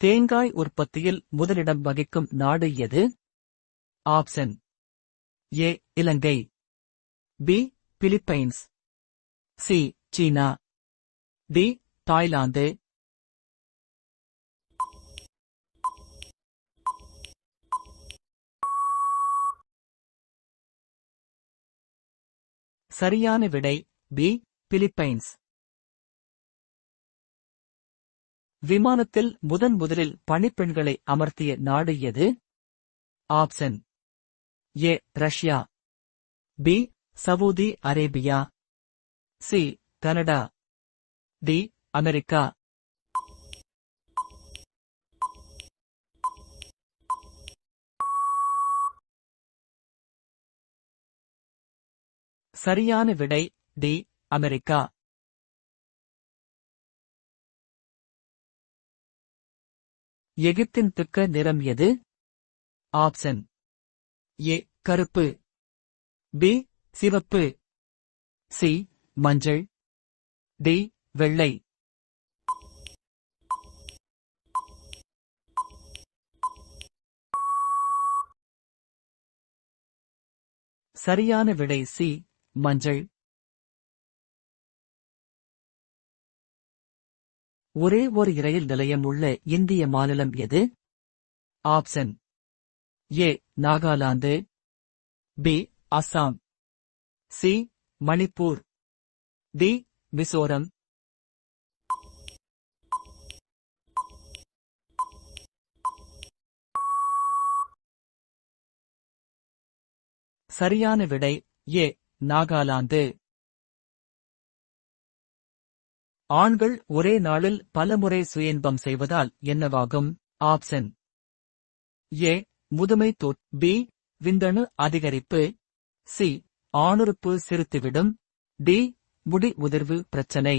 தேங்காய் உற்பத்தியில் முதலிடம் வகிக்கும் நாடு எது? Option A Ilangai, B Philippines, C சீனா, டி தாய்லாந்து. சரியான விடை பி பிலிப்பைன்ஸ். விமானத்தில் முதலில் பணிப்பெண்களை அமர்த்திய நாடு எது? Option A Russia, B Saudi Arabia, C Canada, D America. சரியான விடை டி அமெரிக்கா. எகிப்தின் திக்க நிறம் எது? ஆப்ஷன் ஏ கருப்பு, பி சிவப்பு, சி மஞ்சள், டி வெள்ளை. சரியான விடை சி மஞ்சள். ஒரே ஒரு ரயில் நிலையம் உள்ள இந்திய மாநிலம் எது? Option A Nagaland, B Assam, C Manipur, D Mizoram. சரியான விடை ஏ நாகாலாந்து. ஆண்கள் ஒரே நாளில் பலமுறை சுயன்பம் செய்வதால் என்னவாகும்? ஆப்ஷன் ஏ முதுமை தொற்று, பி விந்தணு அதிகரிப்பு, சி ஆணுறுப்பு சிறுத்துவிடும், டி முடி உதிர்வு பிரச்சனை.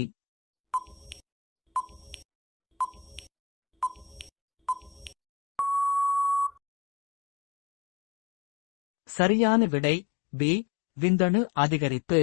சரியான விடை பி விந்தணு அதிகரிப்பு.